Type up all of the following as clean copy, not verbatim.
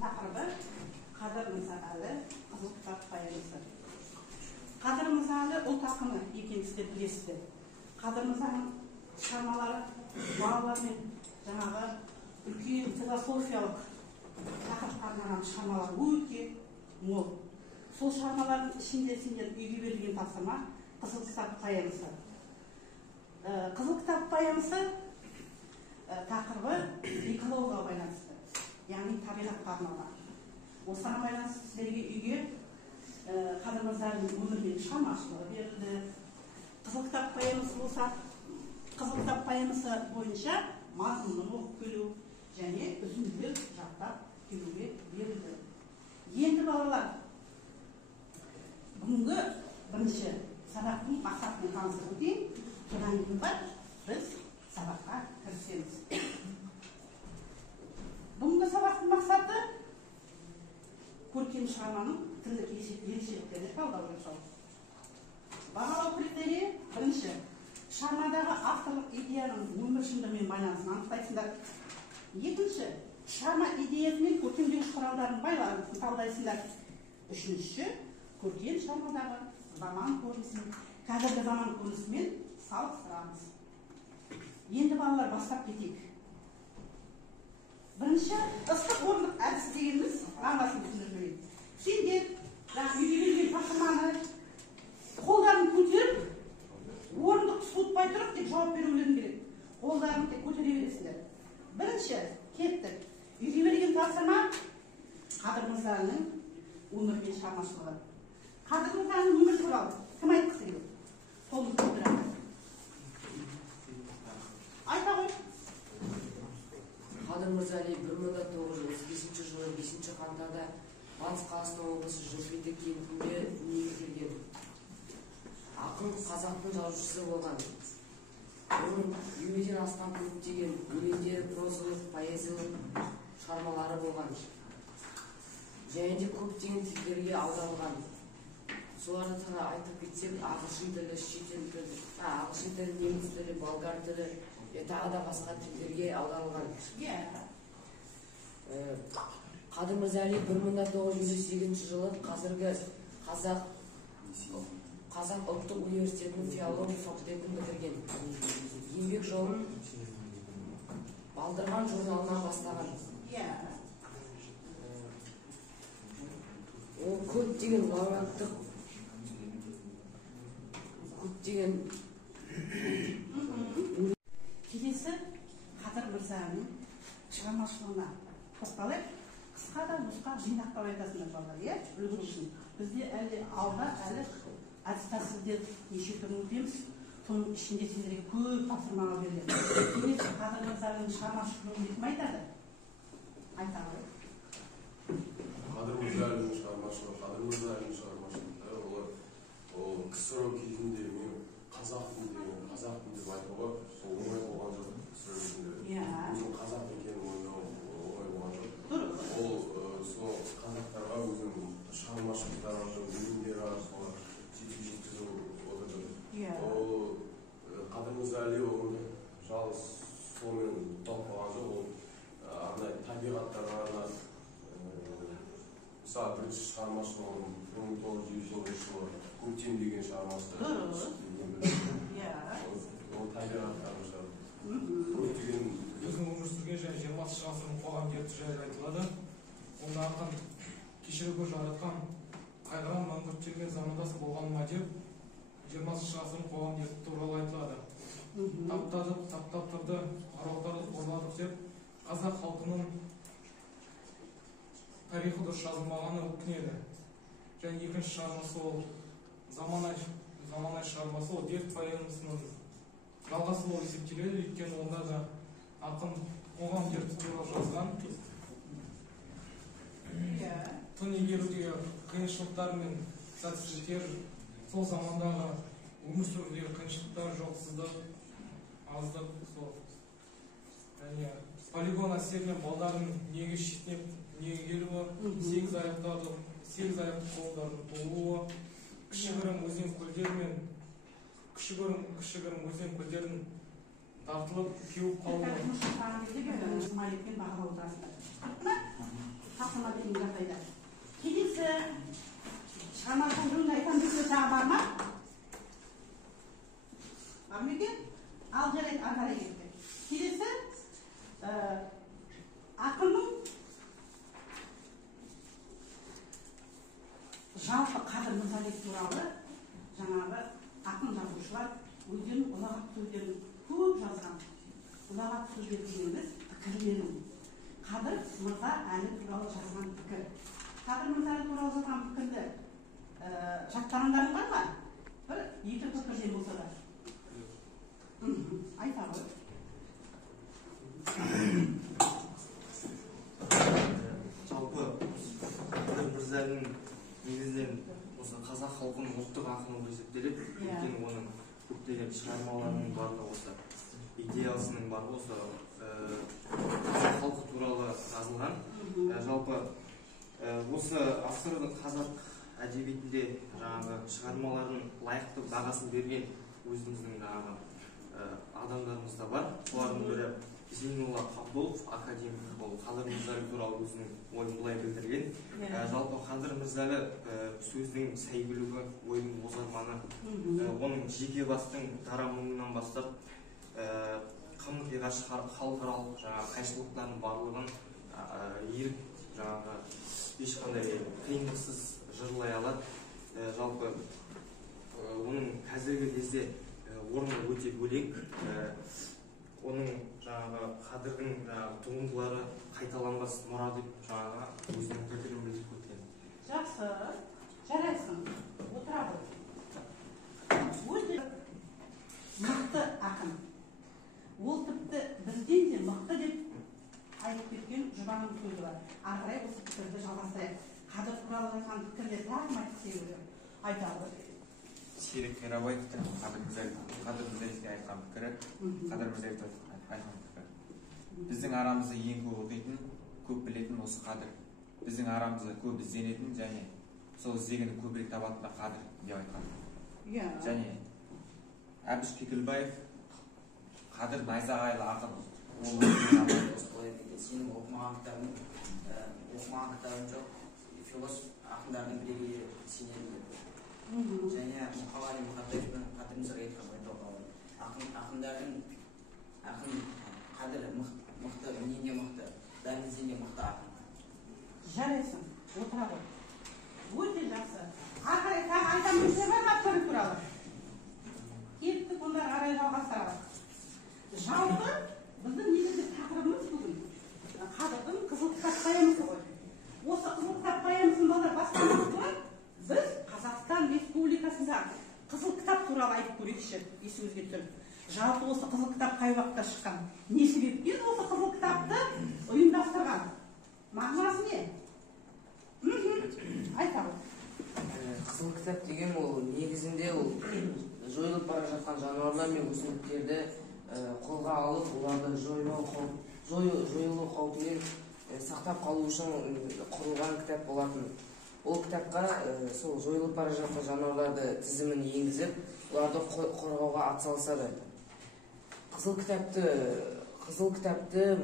тақырыбы Қадыр Мырзағали қызыл кітап поэмасы. Қадыр Мырзағали ұлт ақыны екенін сіздер білесіздер. Қадыр Мырзаның шығармалары балалармен жаңағы үлкен философиялық тақырыпқа арналған шығармалар өте мол. Сол шығармалардың ішінде сендер үйге берілген тапсырма қызыл кітап поэмасы. Қызыл кітап поэмасы тақырыбы экологияға байланысты, яғни табиғатқа арналған. Осыған байланысты сіздерге үйге Қадыр Мырзаның өмірдегі шығармашылығы берілді. Қызыл кітап поэмасы болса, қызыл кітап поэмасы бойынша мазмұнын оқып келу және үзінділер жаттап келуге берілді. Енді балалар, бүгінгі бірінші сабақтың мақсатымен танысып өтейін. Содан кейін біз сабаққа кірісеміз. Бүгінгі сабақтың мақсаты көркем шығарманың тілдік ерекшеліктерін талдау жасау. Бағалау критерийі бірінші, шығармадағы авторлық идеяның өмір шындығымен байланысын анықтайсыңдар. Екінші, шығарма идеясы мен көркемдеу құралдарын байланысын талдайсыңдар. Үшінші, көркем шығармадағы заман көрінісін, қазіргі заман көрінісімен салыстырамыз. Енді балалар бастап кетейік. Бірінші, ыстық орындық әдісі дегеніміз мағынасын түсіндірмейді. Сендер үйге берген тапсырманы қолдарын көтеріп, орындық суытпай тұрып тек жауап берулерің керек. Қолдарын тек көтере бересіңдер. Бірінші, кеттік. Үйге берген тапсырма Қадыр Мырзаның өмір мен шығармашылығы. Қадыр Мырзаның өмір туралы кім айтқысы келеді? Қолын көтеріңіз. Айта ғой. Қадыр Мырзағали 1935 жылы 5 қаңтарда Батыс Қазақстан облысы Жылқыйты кентінде дүниеге келген. Ақын қазақтың жазушысы болған. Оның 20-ден астам көптеген өлеңдері, прозалық, поэзиялық шығармалары болған. Және де көптеген тілдерге аударылған. Соларды тағы айтып кетсек, ағылшын тілі, шетел тілі, ағылшын тілі, неміс тілі, болгар тілі, тағы да басқа тілдерге аударылған. Қадыр Мырзағали 1908 жылы қазіргі Қазақ ұлттық университетінің филология факультетін бітірген. Еңбек жолын Балдырған журналынан бастаған. Ол көптеген лауреаттық, көптеген Келесі Қадыр Мырзаның шығармашылығына тоқталып, қысқа да нұсқа жинақтап айтасыңдар балалар, үлгі үшін. Бізде әлі алда әлі әдіс-тәсілдер неше түрлі өтеміз. Соның ішінде сендерге көп тапсырмалар беріледі. Келесі Қадыр Мырзаның шығармашылығын кім айтады? Айта ғой. Қадыр Мырзағалидің шығармашылығы, ол КСРО кезінде мен қазақпын деп айтуға оңай болған жоқ. Өзім қазақ екенін ойлау оңай болған жоқ. Ол сол қазақтарға өзінің шығармашылықтары арқылы, өлеңдері арқылы жеткізіп отырды. Ол Қадыр Мырзағали оны жалғыз сонымен тоқталған жоқ. Ол арнайы табиғаттарға арнап, мысалы бірінші шығармашылығын 1909 жылы көктем деген шығармасы. Ол табиғаттарын шығарды. Өзінің өмір сүрген және 20 ғасырдың қоғам дерті жайлы айтылады. Онда ақын кешегі жаратқан қайғырған мәңгүрттермен замандас болғаныма деп 20 ғасырдың қоғам дерті туралы айтылады. Таптадық, таптап тұрды, аралдарды қорладық деп қазақ халқының тарихы дұрыс жазылмағаны өкінеді. Және екінші шығармасы ол заманай шығармасы, ол дерт поэмасының жалғасы болып есептеледі. Өйткені онда да ақын қоғам дерті туралы жазған. Тың игерудегі қиыншылықтар мен сәтсіздіктер, сол замандағы өмір сүрудегі қиыншылықтар, жоқсыздық, аздық, сол. Және полигон әсерінен балдардың неге шетінеп, неге келуі, сегіз аяқты қолдардың толуы, кішігірім өзен көлдерін тартылып, кеуіп қалуы. тапсырма берген жағдайда. Келесі шығармашылық жөнінде айтамын десе тағы бар ма? Бар ма екен? Ал жарайды, ары қарай кетті. Келесі ақынның жалпы Қадыр Мырзалиев туралы жаңағы ақын жазушылар өздерінің ұлағат сөздерін көп жазған. Ұлағат сөздер дегеніміз пікірлерін. Қадыр Мырза әлі туралы жазған пікір. Қадыр Мырза әлі туралы жазған пікірді жаттағандарың бар ма? Бір екі пікірден болса да. Айта ғой. Жалпы Қадыр Мырзаның негізінен осы қазақ халқының ұлттық ақыны болып есептеліп, өйткені оның көптеген шығармаларының барлығы осы идеясының барлығы осы қазақ халқы туралы жазылған. Жалпы осы ғасырдың қазақ әдебиетінде жаңағы шығармалардың лайықты бағасын берген өзіміздің жаңағы адамдарымыз да бар. Солардың бірі Зейнолла Қабдолов, академик, ол Қадыр Мырзалиев туралы өзінің ойын былай білдірген. Жалпы Қадыр Мырзалиев сөздің сәйгүлігі, ойының озарманы, оның жеке бастың тарамынан бастап қиғаш халықаралық қайшылықтардың барлығын ерік жаңағы ешқандай қиындықсыз жырлай алады. Жалпы оның қазіргі кезде орны өте бөлек. Оның жаңағы Қадырдың туындылары қайталанбас мұра деп жаңағы өзінің пікірін білдіріп өткен. Жақсы, жарайсың, отыра ғой. Өте мықты ақын. Ол тіпті бізден де мықты деп айтып кеткен жұбаның сөзі бар. Ары қарай осы пікірді жалғастырайық. Қадыр туралы айтқан пікірлер тағы айтып келеді. Айта ғой. Серік Қирабаевтың Қадыр Мырзалиевке айтқан пікірі, Қадыр Мырзалиевке айтқан пікірі. Біздің арамызда ең көп оқитын, көп білетін осы Қадыр. Біздің арамызда көп ізденетін және сол іздегені көбірек табатын Қадыр деп айтқан. Және Әбіш Кекілбаев Қадыр найзағайлы ақын. Сенің оқымаған кітабың жоқ, философ ақындардың бірегейі сенеді. Және Мұқағали Мақатаевтың Қадыр Мырзаға айтқан тоқталды. Ақындардың Қадыр мықты, менен мықты, дәлізден мықты ақын. Жарайсың, отыра ғой. Өте жақсы. Ары қарай тағы айтамын бар ма пікір туралы? Кеттік, онда арай жалғастырайық. Жалпы біздің негізгі тақырыбымыз бүгін Қадырдың Қызыл кітап поэмасы ғой. Осы Қызыл кітап поэмасын бастамақ тұрып, біз Қазақстан Республикасында Қызыл кітап туралы айтып көрейікші, есіңізге түсіріп. Жалпы осы Қызыл кітап қай уақытта шыққан? Не себептен осы Қызыл кітапты ұйымдастырған? Мағынасы не? Айта ғой. Қызыл кітап деген ол негізінде ол жойылып бара жатқан жануарлар мен өсімдіктерді қолға алып, оларды жойылу қаупінен сақтап қалу үшін құрылған кітап болатын. Ол кітапқа сол жойылып бара жатқан жануарларды тізімін енгізіп, оларды қорғауға атсалысады. Қызыл кітапты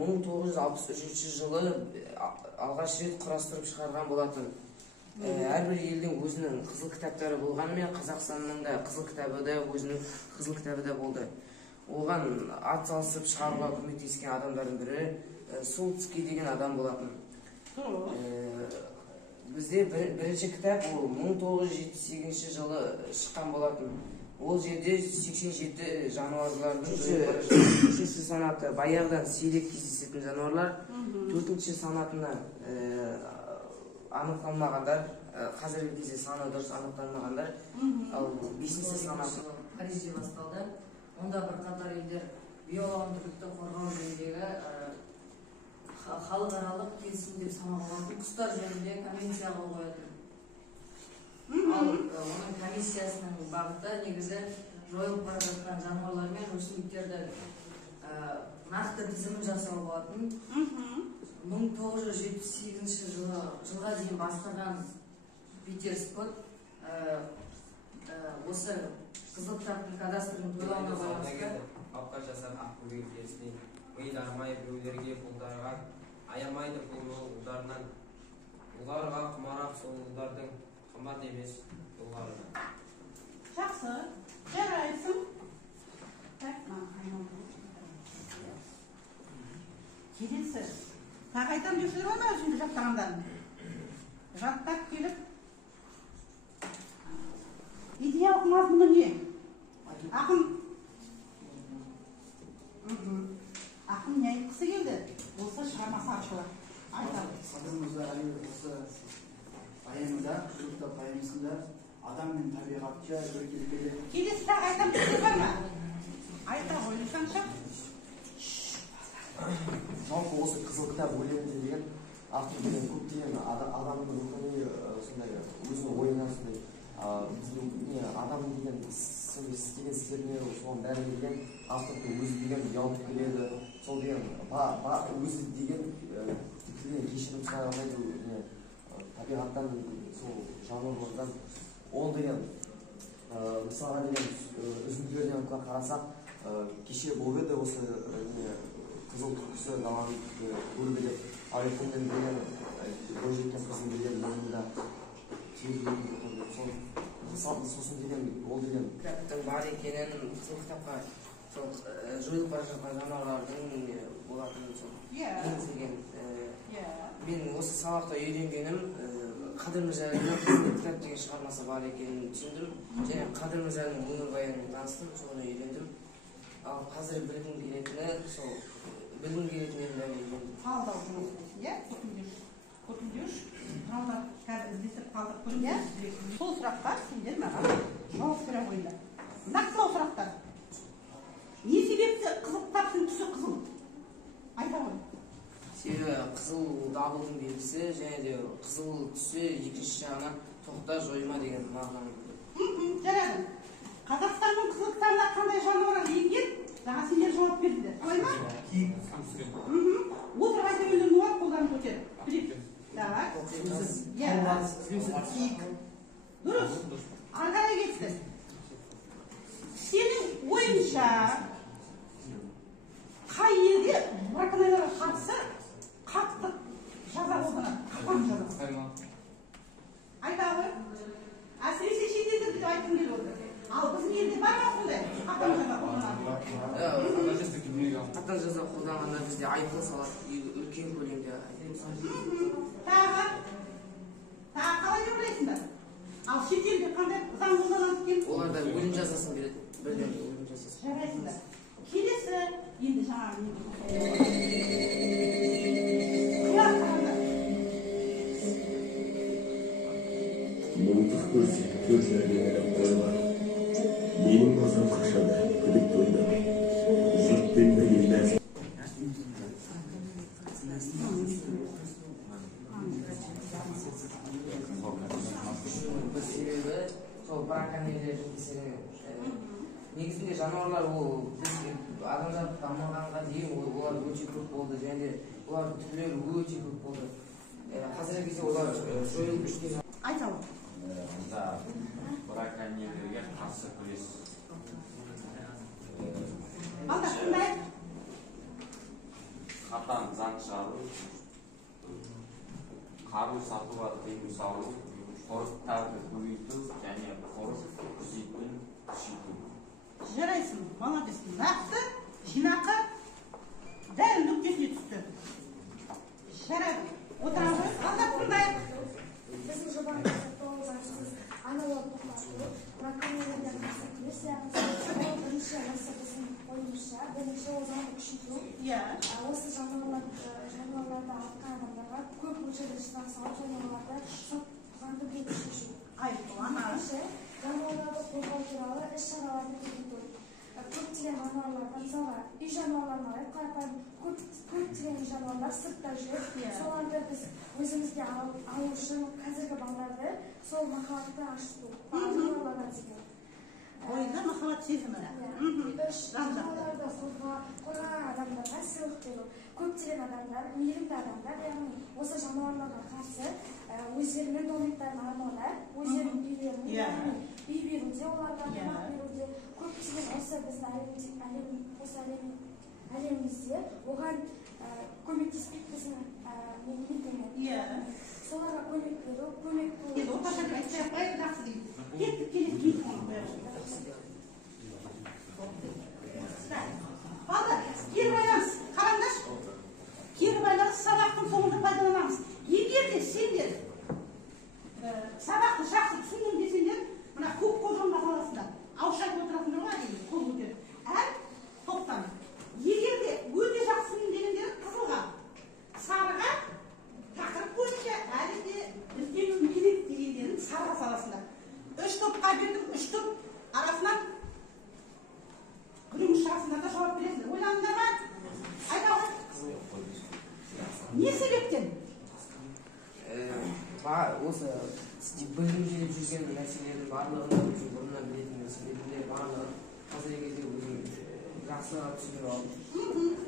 1963 жылы алғаш рет құрастырып шығарған болатын. Әрбір елдің өзінің қызыл кітаптары болғанымен, Қазақстанның да қызыл кітабы да өзінің қызыл кітабы да болды. Оған атсалысып шығаруға көмектескен адамдардың бірі Солтский деген адам болатын. Бізде бірінші кітап ол 1978 жылы шыққан болатын. Ол жерде 87 жануарлардың үшінші санаты баяғыдан сирек кездесетін жануарлар, төртінші санатына анықталмағандар, қазіргі кезде саны дұрыс анықталмағандар, ал бесінші санаты Парижде басталды. Онда бірқатар елдер биологиялық қорғау жөніндегі халықаралық келісім деп саналған құстар жөнінде конвенция қол қоятын. Ал оның комиссиясының бағыты негізі жойылып бара жатқан жануарлар мен өсімдіктерді нақты тізімін жасау болатын. 1978 жылға дейін бастаған Питер Скотт осы қызыл кітаптың кадастрының тойлауына байланысты бапқа жасап ақбөбек терісіне ми дарымай біреулерге бұлдарға аямайды бұл ұлдарынан Уларга кумарак, сол улдардын кымбат эмес уларга. Жақсы, жарайсың. Келесі. Тағы айтам депсіздер ма өзімді жаттағандарын? Жаттап келіп, идеялық мазмұны не? Ақын не айтқысы келді? Осы шығармасы арқылы. Айтады. Қадырымызда осы пайымында, жылықта пайымысында адам мен табиғатша өркелікке. Келесі тағы айтам депсіздер бар ма? Айта ойлысаңшы. Жалпы осы қызыл кітап өлеңінде деген автор деген көптеген адамның рухани сондай өзінің ойынан сондай адам деген істеген істеріне соған бәрі деген автордың өзі деген ұялтып келеді. Сол деген өзі деген тікелей кешірім сұрай алмайды табиғаттан, сол жануарлардан. Ол деген мысалға деген үзінділерден қарасақ, кеше болып еді осы қызыл түлкісі даланы көрді деп айқынмен деген бойжеткен қыздың деген мойнында сосын деген ол деген Кітаптың бар екенін, қызыл кітапқа жойылып бара жатқан жануарлардың болатынын енгізілген. Мен осы сабақта үйренгенім Қадыр Мырзалиннің «Қызыл кітап» деген шығармасы бар екенін түсіндім. Және Қадыр Мырзалиннің өмірбаянымен таныстым, соны үйрендім. Ал қазір білгім келетіні сол білгім келетінін бәрін үйрендім. Талдау жұмыс дейсің, көтіндеуш талдап қазір іздесіп қалдық көрінген. Сол сұраққа сендер маған жауап бере қойыңдар. Нақтылау сұрақтар. Не себепті қызыл кітаптың түсі қызыл? Айта ғой. Себебі қызыл дабылдың белгісі, және де қызыл түсі екінші жағынан тоқта жойма деген мағынаны. Жарады. Қазақстанның қызыл кітабына қандай жануарлар енген? Жаңа сендер жауап бердіңдер. Солай ма? Отырып айта өлеңі бар, қолдарын көтеріп. Біліп. Давай. Киік. Дұрыс. Ары қарай кетті. Сенің ойынша қай елде браконьерлерге қатысы қатты жаза қолданады? Қатаң жаза. Айта ғой. Әсіресе шетелдерде деп айтқым келіп отыр. Ал біздің елде бар ма сондай? Қатаң жаза қолданады. Қатаң жаза қолданғанда бізде айыппұл салады, үлкен көлемде айыппұл салады. Тағы қалай деп ойлайсыңдар? Ал шетелде қандай заң қолданады екен? Оларда өлім жазасын береді. Бірден өлім жазасын. Жарайсыңдар. Келесі енді жаңағы мылтық көрсе төртіне қойылар. Менің басым қашанда күдік ойнап, жұртпен бірге нәзік. Себебі сол браконьерлердің негізінде жануарлар ол адамзат дамығанға дейін олар өте көп болды, және олар түрлері өте көп болды. Қазіргі кезде олар жойылып кеткен. Айта ғой. Онда браконьерлерге қарсы күрес. Алда қандай? Қатаң заң шығару, қару сатуға тыйым салу, қорықтарды көбейту және қорық күзетін күшейту. Жарайсың, молодецсің. Нақты, жинақы, дәл нүктесіне түсті. Жарайды. Отыра ғой, алдап тыңдайық. Біздің жобамызда толығансыз аналог тоқтату, браконьерлерден қарсы күрес, яғни бірінші нәрсе біздің ойымызша, бірінші ол заңды күшейту. Осы жануарларды атқан адамдарға көп мөлшерде штраф салып, және оларды заңды түрде шешу. Жануарларды қорғау туралы іс-шараларды көбейту. Көптеген жануарлар, мысалға, үй жануарларын алайық, қарапайым көптеген жануарлар сыртта жүріп, соларды біз өзімізге алу үшін қазіргі балаларды сол махаббатты ашыту. Жануарларға деген. Ойында махаббат сезімі. Жануарларды қорғаған адамдарға сыйлық беру. Көптеген адамдар, мейірімді адамдар, яғни осы жануарларға қарсы өздерінің домиктарын армаулап, өздерінің үйлерін үй беруде, оларға тамақ беруде, көптеген осы біздің әлемімізде оған көмектеспейді біздің мемлекетіміз. соларға көмек беру, көмек Енді болу. орташа деп айтпай ақ қояйық, жақсы дейді. Кеттік келеді, кейін оны қояйық. Балдар, кері байланыс, қараңдаршы. Кері байланыс сабақтың соңында пайдаланамыз. Егер де сендер сабақты жақсы түсіндім десеңдер, мына көк қозған масаласында ауызша айтып отырасыңдар ғой, әдейі қол көтеріп. Әр топтан. Егер де өте жақсы түсіндім дегендер қызылға, сарыға, тақырып бойынша әлі де іздену керек дегендерін сарыға саласыңдар. 3 топқа бердім, 3 топ арасынан күреңіз шығасыңдар да жауап бересіңдер. Ойландыңдар ма? Айта ғой. Не себептен? Осы білім келіп жүрген нәрселердің барлығын бұрыннан білетін нәрселердің барлығы қазіргі кезде өзім жақсы түсініп алдым.